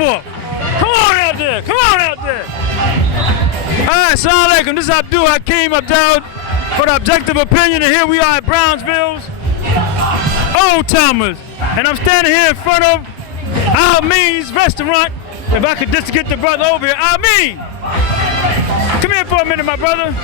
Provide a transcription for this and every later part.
pop-off. Come on out there. Come on out there. All right, assalamu alaikum. This is Abdul Hakeem Abdel for the Objective Opinion, and here we are at Brownsville's Old Timers. And I'm standing here in front of Al-Mean's restaurant. If I could just get the brother over here. Al-Mean! Come here for a minute, my brother.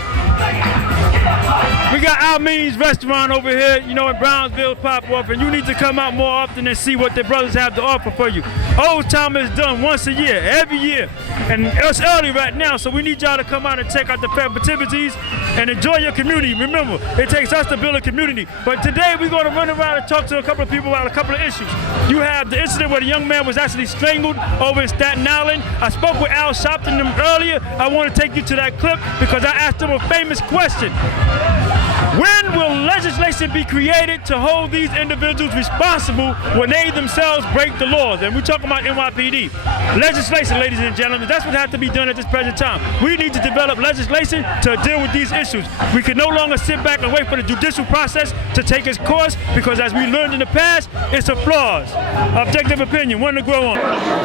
We got Al-Mean's restaurant over here, you know, in Brownsville pop-off, and you need to come out more often and see what the brothers have to offer for you. Old Timer is done once a year, every year. And it's early right now, so we need y'all to come out and check out the festivities and enjoy your community. Remember, it takes us to build a community. But today we're going to run around and talk to a couple of people about a couple of issues. You have the incident where the young man was actually strangled over in Staten Island. I spoke with Al Sharpton earlier. I want to take you to that clip because I asked him a famous question. When will legislation be created to hold these individuals responsible when they themselves break the laws? And we're talking about NYPD. Legislation, ladies and gentlemen, that's what has to be done at this present time. We need to develop legislation to deal with these issues. We can no longer sit back and wait for the judicial process to take its course because as we learned in the past, it's a flaws. Objective Opinion, one to grow on.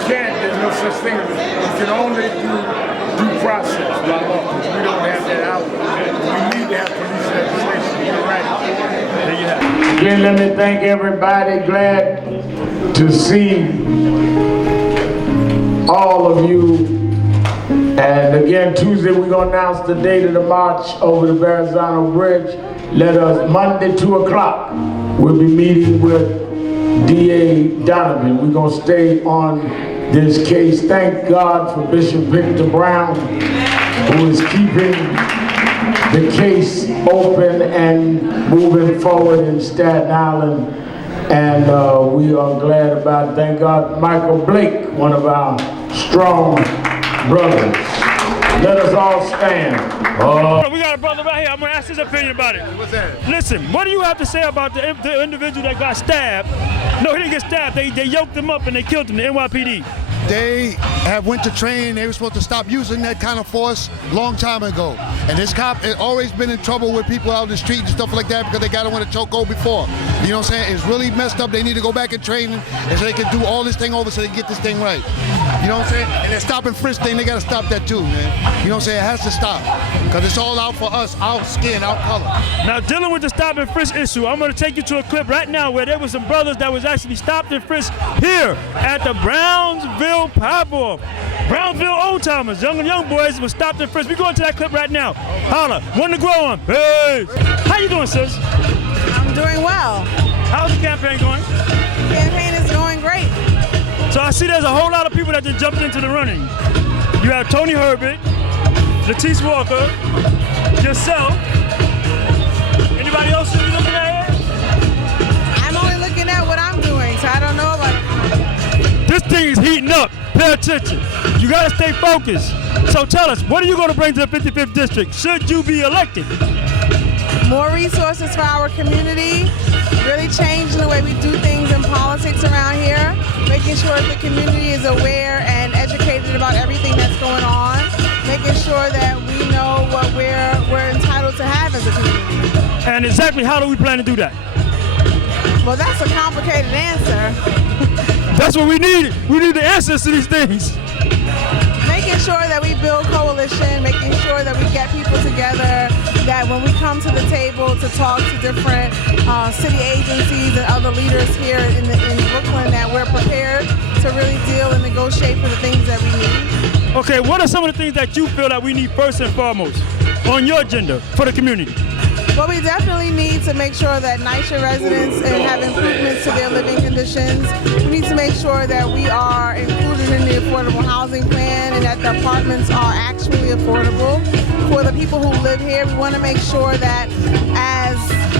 There's no such thing as you can only do due process by law because we don't have that out. We need to have police legislation. You're right. There you have it. Again, let me thank everybody. Glad to see all of you. And again, Tuesday we're going to announce the date of the march over the Verrazano Bridge. Let us, Monday 2 o'clock, we'll be meeting with D.A. Donovan. We're going to stay on this case. Thank God for Bishop Victor Brown, who is keeping the case open and moving forward in Staten Island. And we are glad about it. Thank God, Michael Blake, one of our strong brothers. Let us all stand. We got a brother right here. I'm going to ask his opinion about it. What's that? Listen, what do you have to say about the individual that got stabbed? No, he didn't get stabbed. They yoked him up and they killed him, the NYPD. They have went to train. They were supposed to stop using that kind of force long time ago. And this cop has always been in trouble with people out in the street and stuff like that because they got him with a chokehold before. You know what I'm saying? It's really messed up. They need to go back and train and so they can do all this thing over so they can get this thing right. You know what I'm saying? And that stop and frisk thing, they got to stop that too, man. You know what I'm saying? It has to stop because it's all out for us, our skin, our color. Now, dealing with the stop and frisk issue, I'm going to take you to a clip right now where there were some brothers that was actually stopped and frisked here at the Brownsville pop-off. Brownsville Old Timers, young boys was stopped and frisked. We're going to that clip right now. Holla, one to grow on. Hey. How you doing, sis? I'm doing well. How's the campaign going? The campaign is going great. So I see there's a whole lot of people that just jumped into the running. You have Tony Herbert, Letice Walker, yourself. Anybody else you looking at here? I'm only looking at what I'm doing, so I don't know about it. This thing is heating up. Pay attention. You got to stay focused. So tell us, what are you going to bring to the 55th District should you be elected? More resources for our community, really changing the way we do things in politics around here, making sure the community is aware and educated about everything that's going on, making sure that we know what we're entitled to have as a community. And exactly how do we plan to do that? Well, that's a complicated answer. That's what we need. We need the answers to these things. Making sure that we build coalition, making sure that we get people together, that when we come to the table to talk to different city agencies and other leaders here in Brooklyn, that we're prepared to really deal and negotiate for the things that we need. Okay, what are some of the things that you feel that we need first and foremost on your agenda for the community? Well, we definitely need to make sure that NYCHA residents have improvements to their living conditions. We need to make sure that we are included in the affordable housing plan and that the apartments are actually affordable. For the people who live here, we want to make sure that as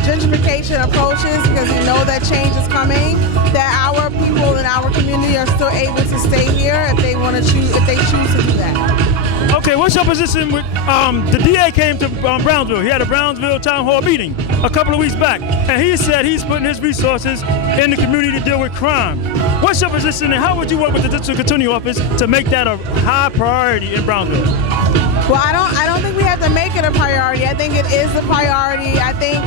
gentrification approaches, because we know that change is coming, that our people in our community are still able to stay here if they want to choose, if they choose to do that. Okay, what's your position with, the DA came to Brownsville. He had a Brownsville town hall meeting a couple of weeks back, and he said he's putting his resources in the community to deal with crime. What's your position, and how would you work with the district attorney office to make that a high priority in Brownsville? Well, I don't think we have to make it a priority. I think it is a priority. I think,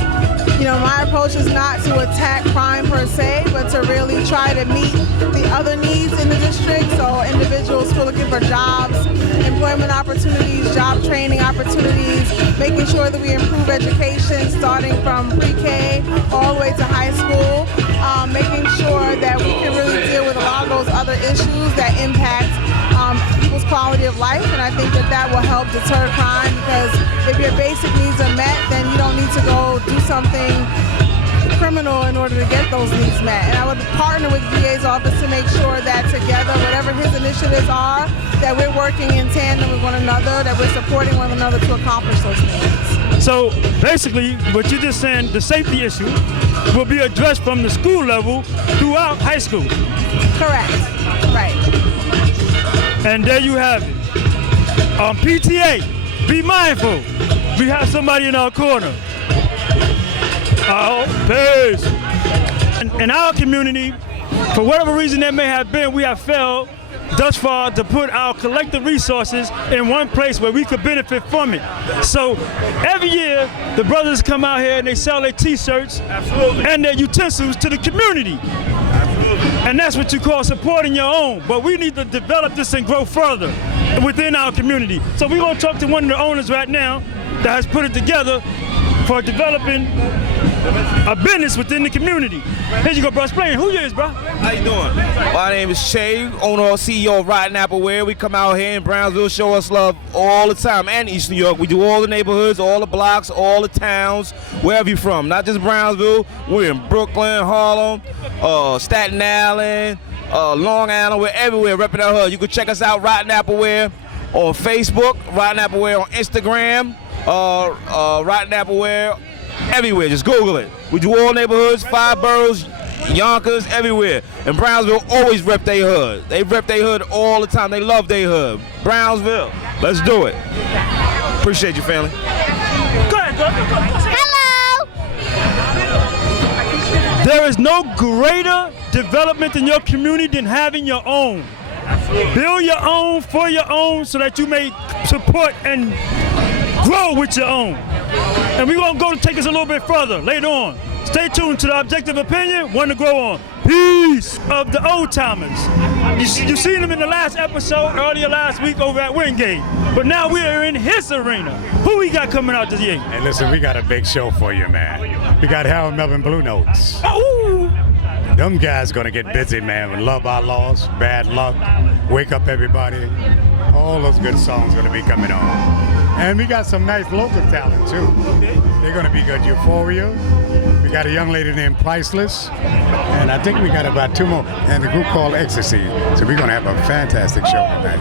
you know, my approach is not to attack crime per se, but to really try to meet the other needs in the district. So individuals for jobs, employment opportunities, job training opportunities, making sure that we improve education starting from pre-K all the way to high school, making sure that we can really deal with a lot of those other issues that impact people's quality of life, and I think that that will help deter crime, because if your basic needs are met, then you don't need to go do something criminal in order to get those needs met. And I would partner with DA's office to make sure that together, whatever his initiatives are, that we're working in tandem with one another, that we're supporting one another to accomplish those things. So basically, what you're just saying, the safety issue will be addressed from the school level throughout high school. Correct. Right. And there you have it. PTA, be mindful. We have somebody in our corner. Peace. In our community, for whatever reason that may have been, we have failed thus far to put our collective resources in one place where we could benefit from it. So every year, the brothers come out here and they sell their t-shirts and their utensils to the community. And that's what you call supporting your own. But we need to develop this and grow further within our community. So we're going to talk to one of the owners right now that has put it together for developing a business within the community. Here you go, bro. Explain who you is, bro. How you doing? My name is Che, owner or CEO of Rotten Appleware. We come out here in Brownsville, show us love all the time, and East New York. We do all the neighborhoods, all the blocks, all the towns, wherever you're from. Not just Brownsville. We're in Brooklyn, Harlem, Staten Island, Long Island. We're everywhere, repping our hood. You can check us out, Rotten Appleware, on Facebook, Rotten Appleware on Instagram, Rotten Appleware. Everywhere, just Google it. We do all neighborhoods, 5 boroughs, Yonkers, everywhere. And Brownsville always rep their hood. They rep their hood all the time. They love their hood. Brownsville, let's do it. Appreciate you, family. Go ahead, bro. Hello! There is no greater development in your community than having your own. Build your own for your own so that you may support and grow with your own. And we're going to go to take us a little bit further later on. Stay tuned to the Objective Opinion, one to grow on. Peace of the old timers. You seen them in the last episode earlier last week over at Wingate. But now we're in his arena. Who we got coming out this year? Hey, listen, we got a big show for you, man. We got Harold Melvin Blue Notes. Ooh. Them guys gonna get busy, man, with Love Our Loss, Bad Luck, Wake Up Everybody. All those good songs gonna be coming on. And we got some nice local talent, too. They're gonna be good. Euphoria. We got a young lady named Priceless. And I think we got about 2 more. And the group called Ecstasy. So we're gonna have a fantastic show tonight.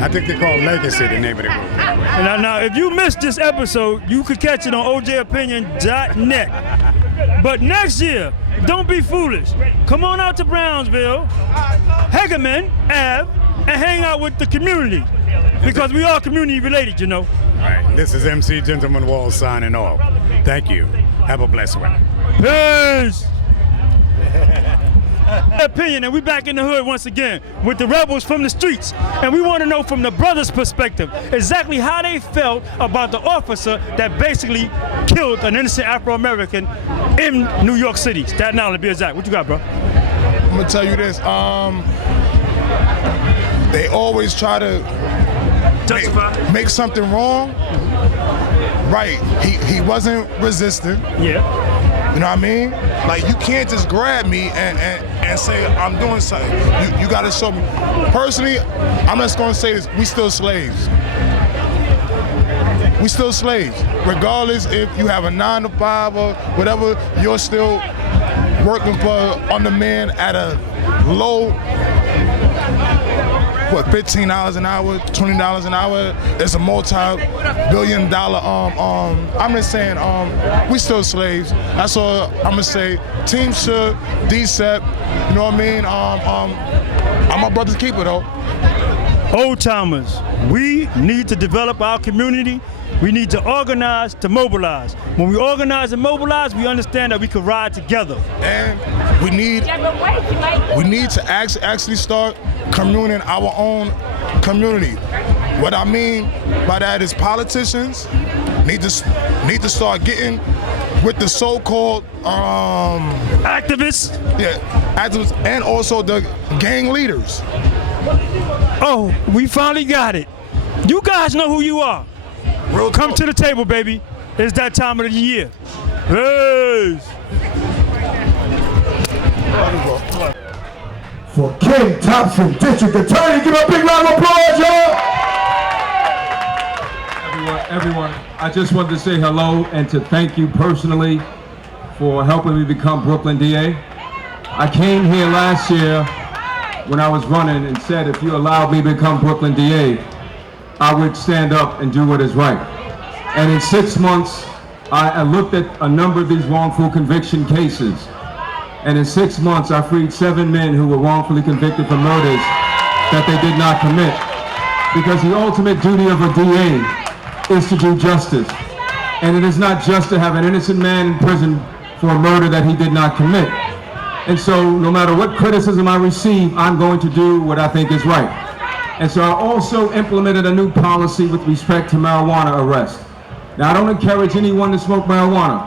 I think they call Legacy, the name of the group. Now, if you missed this episode, you could catch it on ojopinion.net. But next year, don't be foolish. Come on out to Brownsville, Hegeman Ave, and hang out with the community. Because we are community related, you know. All right, this is MC Gentleman Wall signing off. Thank you. Have a blessed one. Peace. Opinion, and we back in the hood once again with the rebels from the streets, and we want to know from the brothers' perspective exactly how they felt about the officer that basically killed an innocent Afro-American in New York City, Staten Island to be exact. What you got, bro? I'm gonna tell you this. They always try to make something wrong. Right. He wasn't resistant. Yeah. You know what I mean? Like, you can't just grab me and say I'm doing something. You gotta show me. Personally, I'm just gonna say this: we still slaves. We still slaves. Regardless if you have a 9 to 5 or whatever, you're still working for under man at a low. What, $15 an hour, $20 an hour? It's a multi-billion-dollar. I'm just saying, we still slaves. That's all I'm gonna say. Team Shook, DCEP, you know what I mean? I'm my brother's keeper though. Old timers, we need to develop our community. We need to organize to mobilize. When we organize and mobilize, we understand that we can ride together. And we need to actually start communing our own community. What I mean by that is politicians need to start getting with the so-called activists. Yeah, activists, and also the gang leaders. Oh, we finally got it. You guys know who you are. Come to the table, baby. It's that time of the year. Hey! For King Thompson, District Attorney, give a big round of applause, y'all! Everyone, I just wanted to say hello and to thank you personally for helping me become Brooklyn DA. I came here last year when I was running and said if you allowed me to become Brooklyn DA, I would stand up and do what is right. And in 6 months, I looked at a number of these wrongful conviction cases. And in 6 months, I freed 7 men who were wrongfully convicted for murders that they did not commit. Because the ultimate duty of a DA is to do justice. And it is not just to have an innocent man in prison for a murder that he did not commit. And so no matter what criticism I receive, I'm going to do what I think is right. And so I also implemented a new policy with respect to marijuana arrest. Now I don't encourage anyone to smoke marijuana,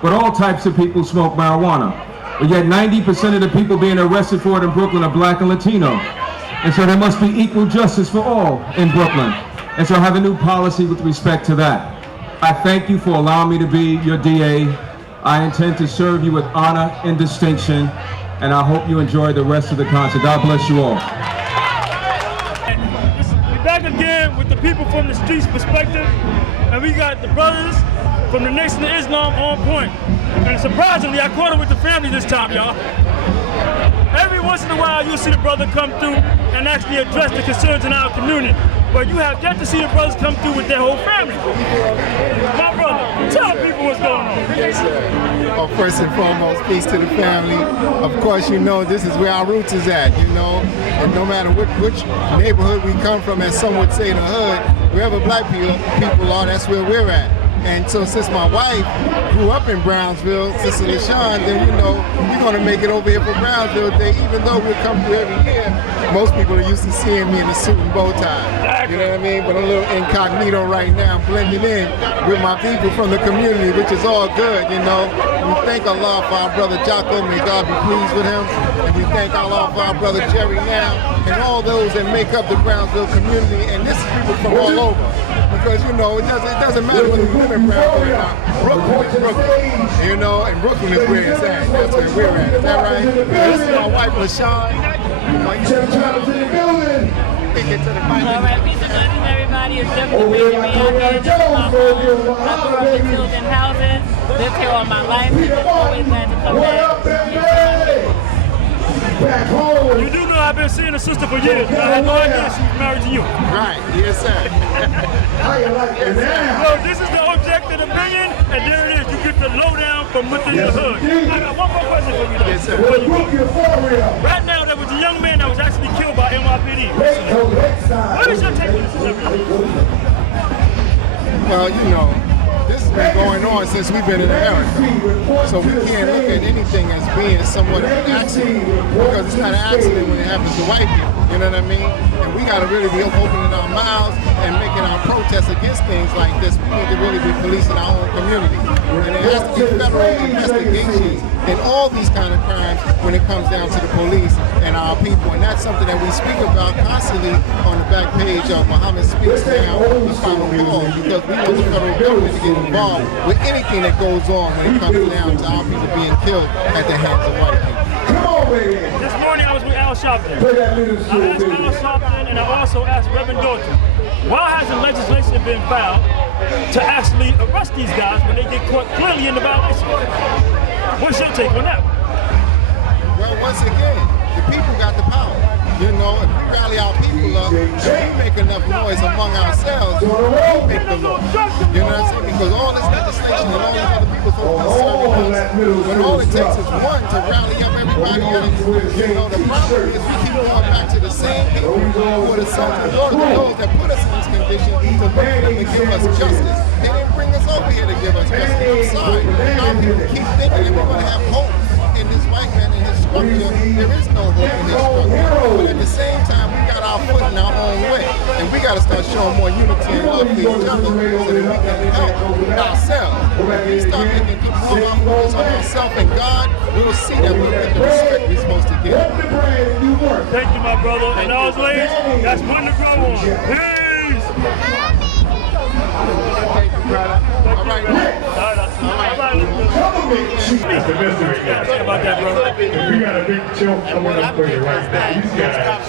but all types of people smoke marijuana. But yet 90% of the people being arrested for it in Brooklyn are black and Latino. And so there must be equal justice for all in Brooklyn. And so I have a new policy with respect to that. I thank you for allowing me to be your DA. I intend to serve you with honor and distinction, and I hope you enjoy the rest of the concert. God bless you all. We're back again with the people from the streets perspective, and we got the brothers from the Nation of Islam on point. And surprisingly, I caught up with the family this time, y'all. Every once in a while, you'll see the brother come through and actually address the concerns in our community. But you have yet to see the brothers come through with their whole family. My brother, tell people what's going on. Yes, sir. Well, first and foremost, peace to the family. Of course, you know, this is where our roots is at, you know. And no matter which neighborhood we come from, as some would say, the hood, wherever black people are, that's where we're at. And so since my wife grew up in Brownsville, Sister LaShawn, then, you know, we're going to make it over here for Brownsville Day. Even though we come through every year, most people are used to seeing me in a suit and bow tie. You know what I mean? But I'm a little incognito right now, blending in with my people from the community, which is all good, you know. We thank Allah for our brother Jocko, may God be pleased with him. And we thank Allah for our brother Jerry now, and all those that make up the Brownsville community. And this is people from all over. Because, you know, it doesn't matter whether you live in Brownsville or not. Brooklyn is Brooklyn, you know, and Brooklyn is where it's at. That's where we're at. Is that right? This is my wife, LaShawn. All right, peace and blessings, everybody. It's definitely great to be out here. This is my home. I grew up in children's houses. Lived here all my life. And just always glad to come back. You do know I've been seeing a sister for years. I had no idea she was married to you. Right, yes, sir. So this is the objective opinion, and there it is. You get the lowdown from within the hood. I got one more question for you, though. Yes, sir. Right now, there was a young man that was actually killed by NYPD recently. What is your take on this? Well, you know, this has been going on since we've been in America. So we can't look at anything as being somewhat of an accident, because it's not an accident when it happens to white people. You know what I mean? And we got to really be opening our mouths and making our protests against things like this. We need to really be policing our own community. And there has to be federal investigations in all these kind of crimes when it comes down to the police and our people. And that's something that we speak about constantly on the back page of Muhammad Speaks Now, the final call, because we want the federal government to get involved with anything that goes on when it comes down to our people being killed at the hands of white people. This morning I was with Al Sharpton. I asked Al Sharpton, and I also asked Reverend Dalton, why hasn't legislation been filed to actually arrest these guys when they get caught clearly in the violation? What's your take on that? Well, once again, the people got the power. You know, if we rally our people up, if we make enough noise among ourselves, we make the law. You know what I'm saying? Because all this legislation and all these other people so concerned with us, but all it takes is one to rally up everybody else. You know, the problem is we keep going back to the same people who are the sons and daughters of those that put us in this condition to look for them to give us justice. They didn't bring us over here to give us justice. I'm sorry. Our people keep thinking that we're going to have hope in this white man and his structure. There is no hope in his structure. But at the same time, we got our foot in our own way. And And we got to start showing more unity and love to each other so that we can help ourselves. When we start making more of our focus on ourselves and God, we will see that we'll get the respect we're supposed to get. Thank you, my brother. And those ladies, that's one to grow on. Peace! All right. That's the mystery guy. Talk about that, brother. We got a big joke coming up for you right now. These guys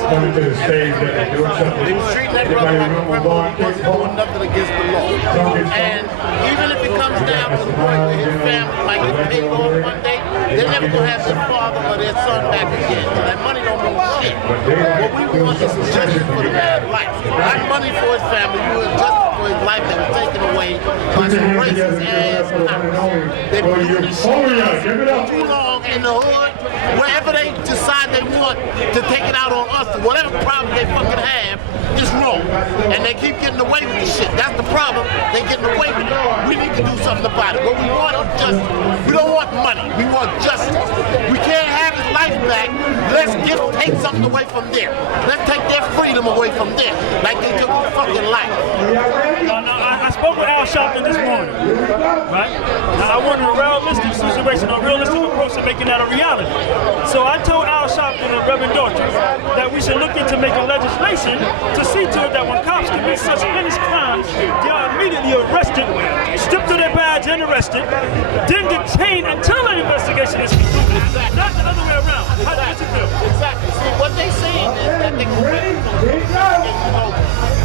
coming to the stage that they're doing something. They was treating that brother like a criminal. He wasn't doing nothing against the law. And even if it comes down to the point where his family might get paid off one day, they're never going to have their father or their son back again. So that money don't mean shit. What we want is justice for the man's life. Not money for his family. We want justice for his life that was taken away by some racist ass Congress. They've been doing this shit too long in the hood. Wherever they decide they want to take it out on us, whatever problem they fucking have, is wrong. And they keep getting away with this shit. That's the problem. They getting away with it. We need to do something about it. What we want is justice. We don't want money. We want justice. We can't have his life back. Let's take something away from them. Let's take their freedom away from them, like they took his fucking life. I spoke with Al Sharpton this morning, right? Now, I wanted a realistic situation, a realistic approach to making that a reality. So I told Al Sharpton and Reverend Dorothy that we should look into making legislation to see to it that when cops commit such heinous crimes, they are immediately arrested, stripped to their badge and arrested, then detained until an investigation is concluded. Not the other way around. How does it feel? Exactly. See, what they saying is that they can really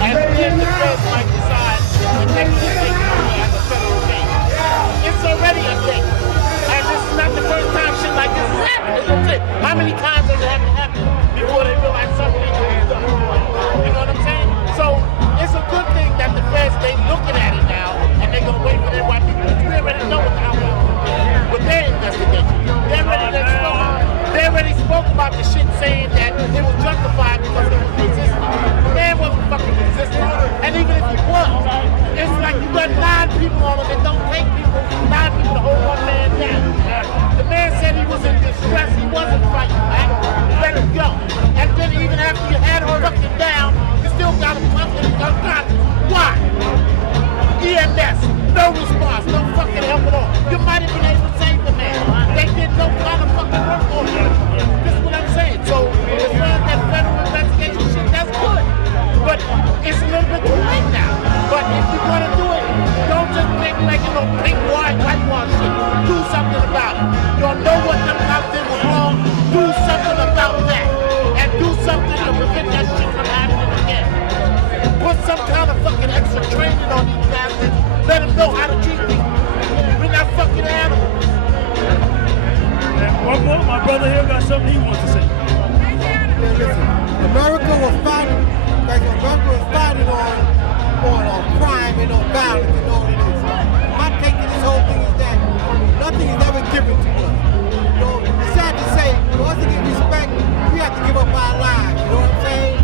and then the feds might decide the next thing as a federal case. It's already a case. And this is not the first time shit like this has happened. How many times does it have to happen before they realize something needs to be done? You know what I'm saying? So it's a good thing that the feds, they looking at it now, and they're going to wait for their white people. We already know what the outcome is. But their investigation, they already spoke about the shit saying that it was justified because it was resistant. The man wasn't fucking resistant. And even if he was, it's like you got 9 people on him that don't take people, 9 people to hold one man down. The man said he was in distress, he wasn't fighting back. Let him go. And then even after you had him fucking down, you still got him fucking unconscious. Why? EMS, no response, no fucking help at all. You might have been able to save the man. They did no kind of fucking work on him. This is what I'm saying. So, as far as that federal investigation shit, that's good. But it's a little bit too late now. But if you're gonna do it, don't just think like, you know, pink, whitewash shit. Do something about it. You know what them cops did was wrong. Do something about that. And do something to prevent that shit from happening again. Put some kind of fucking extra training on these bastards. Let them know how to treat people. We're not fucking animals. One more, my brother here got something he wants to say. Listen, America was fighting, on crime and on violence and all of this. My take to this whole thing is that nothing is ever given to us. You know, it's sad to say, for us to get respect, we have to give up our lives. You know what I'm saying?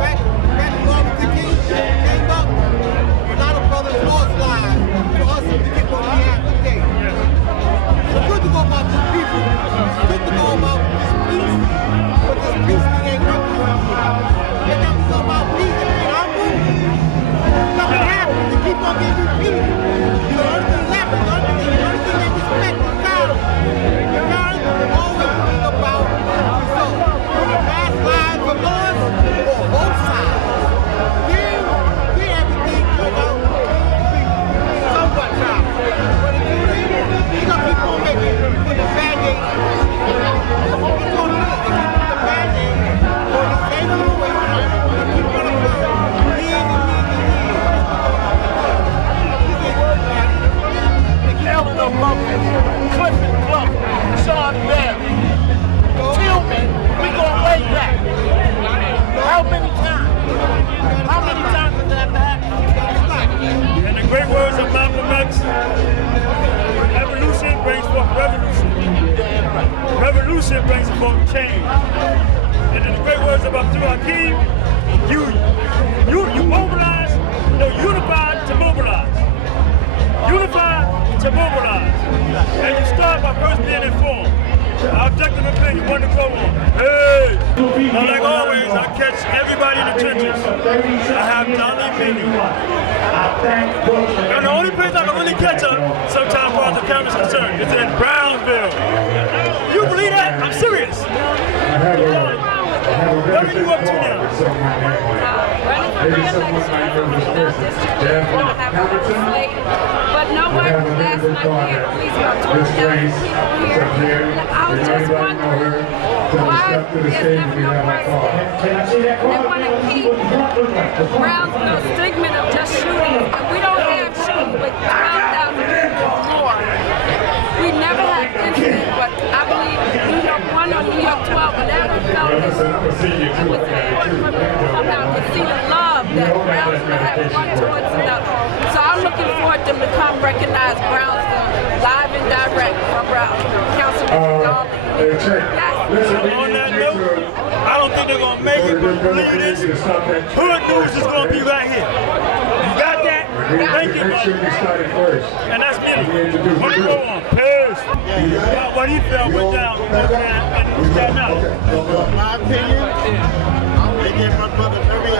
Back when Martin Luther King came up, a lot of brothers lost lives for us to get what we have today. It's good to go about this people. It's good to go about this peace. But this peace thing ain't good to us. It's not to go about peace and being humble. Nothing happens. You keep on getting repeated. You know, everything happens. Everything they respect is power. The parents always think about results. The past lives of us or both sides. Then everything comes out to be somewhat proud. But if you read it, you're going to keep on making it with the Band-Aid. You're going to do it. The Band-Aid or the same situation. Keep on it. Years and years and years. Elton Muffin, Clifford Club, Sean Bell, Tillman, we going way back. How many times? How many times does that happen? And the great words of Malcolm X, evolution brings forth revolution. Revolution brings forth change. And in the great words of Abdul Hakim, you mobilize, unify to mobilize. Unify to mobilize. And you start by first being informed. Our objective opinion, one to go on. Hey! Now, like always, I catch touch everybody in the trenches. I have Dolly Mini. And the only place I can really catch her, sometimes as far as the camera's concerned, is in Brownsville. You believe that? I'm serious. What are you up to now? Running for re-election from the district. But no work last night here. At least about 20,000 people here. I was just wondering why there's never no president. They want to keep Brownsville stigma of just shootings, and we don't have shootings with 12,000 people or more. We never had incident, but I believe New York 1 or New York 12, whatever felt this, it was important for me to come out and see the love that Brownsville had one towards another. So I'm looking forward to them to come recognize Brownsville live and direct from Brownsville. Councilman Darling. On that note, I don't think they're going to make it, but believe this, Hood News is going to be right here. You got that? Thank you, buddy. And that's me. What go on? Peace. What he felt went down. And now. My opinion, they gave my brother very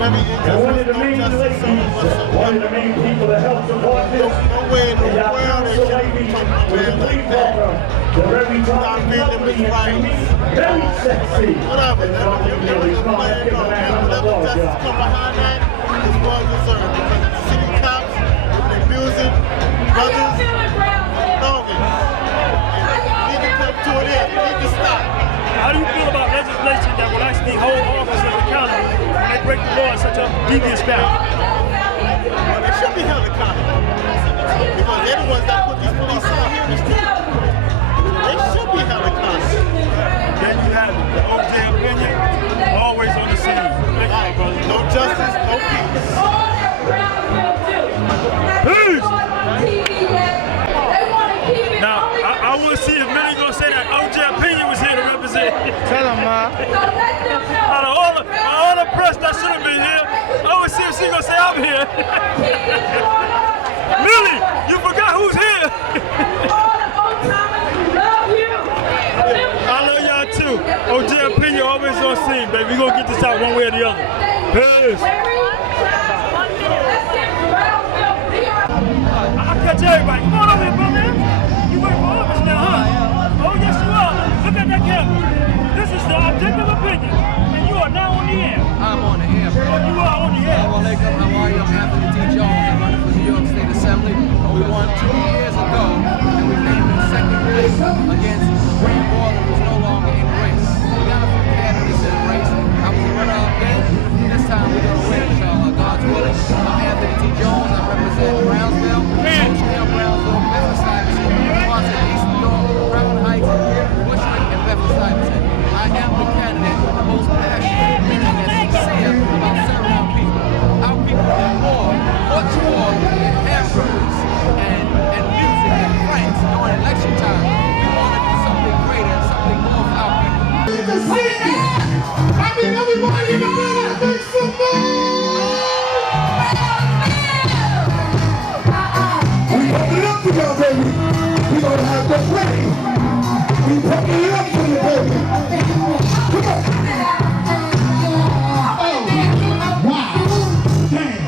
One of the main people that helped support this. no way in the world they should be talking like that. Not feeling his rights. Whatever. Whatever justice come behind that is well deserved. Because the city cops, abusing brothers, Logan. They need to come to an end. They need to stop. How do you feel about legislation that will actually hold officers accountable when they break the law in such a devious fashion? Well, they should be held accountable. Because they're the ones that put these police out here in the street. They should be held accountable. Then you have the OJ opinion, always on the scene. Right. No justice, no peace. Peace! Now, I want to see if Millie gonna say that OJ opinion was here to represent. Tell them, Ma. Out of all the press that should have been here, I want to see if she gonna say I'm here. Millie, you forgot who's here. I love y'all too. OJ opinion always on scene, baby. We gonna get this out one way or the other. Peace. I'll catch everybody. Come on over here, brother. You wait for office now, huh? Oh, yes, you are. Look at that camera. This is the objective opinion, and you are now on the air. I'm on the air, bro. Oh, you are on the air. Assalamu alaikum. How are you? I'm Anthony T. Jones. I'm running for New York State Assembly. We won 2 years ago, and we came in second place against Green Border, who's no longer in race. We got a few candidates in race. I was a runner up there. This time we're going to win, inshallah. God's willing. I'm Anthony T. Jones. I represent Brownsville, Ocean Brownsville, Bedford-Stuyvesant, parts of East New York, Crown Heights, Bushwick, and Bedford-Stuyvesant. I am the candidate with the most passion and sincere about serving our people. Our people are more, much more than hamburgers and music and friends during election time. We want to do something greater and something more for our people. I mean, everybody in the building, make some noise! We pump it up for y'all, baby. We gonna have the play. We pump it up for you, baby. Come on. Oh, wow. Damn.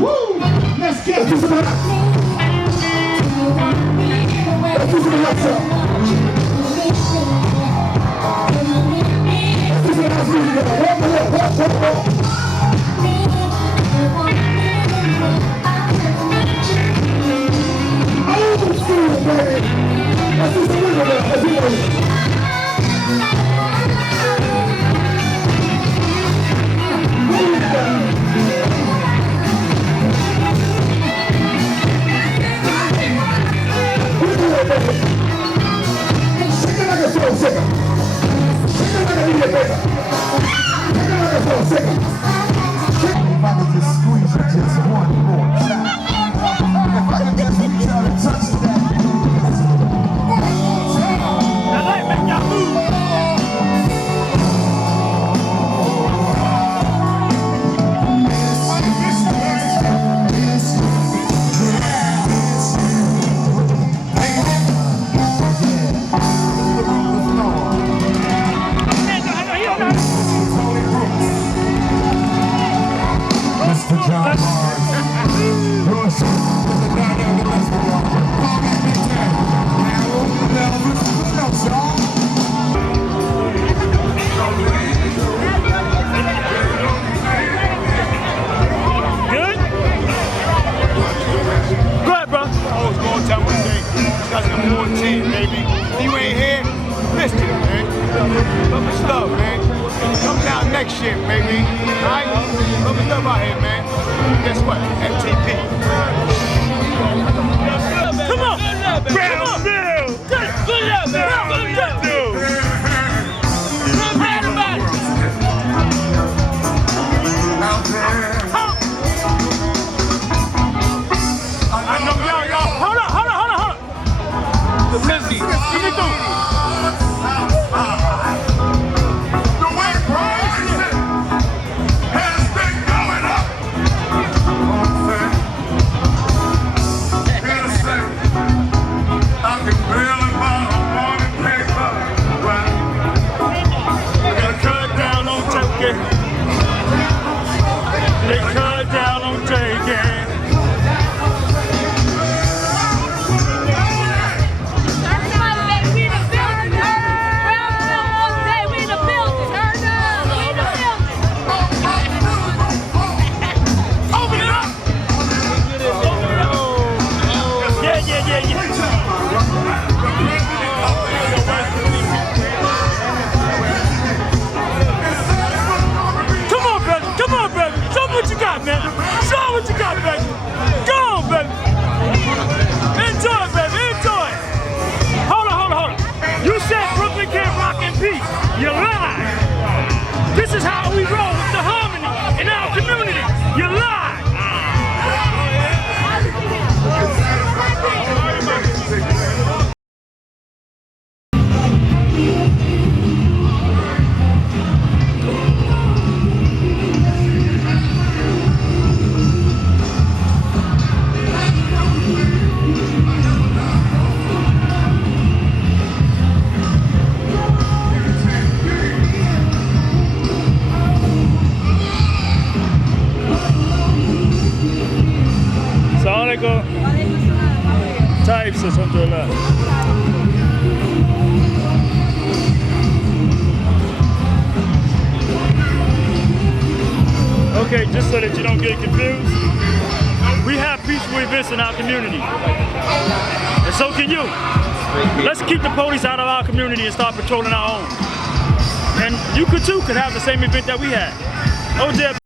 Woo. Let's get this one. Let's do some hot stuff. next shit, baby. Alright? Love is love out here, man. Guess what? MTP. Come on! Brownsville! Good luck, man! Good luck! I know y'all. Hold on. The Lizzie, give me through. The way prices has been going up. In a second, I can barely buy a morning paper. They cut down on taking. They cut down on taking. Man. Show what you got, baby. Go on, baby. Enjoy, baby. Enjoy. Hold on. You said Brooklyn can't rock in peace. You lied. This is how we roll with the harmony in our community. You lied. Types or something like that. Okay, just so that you don't get confused, we have peaceful events in our community. And so can you. Let's keep the police out of our community and start patrolling our own. And you could too have the same event that we had. OJ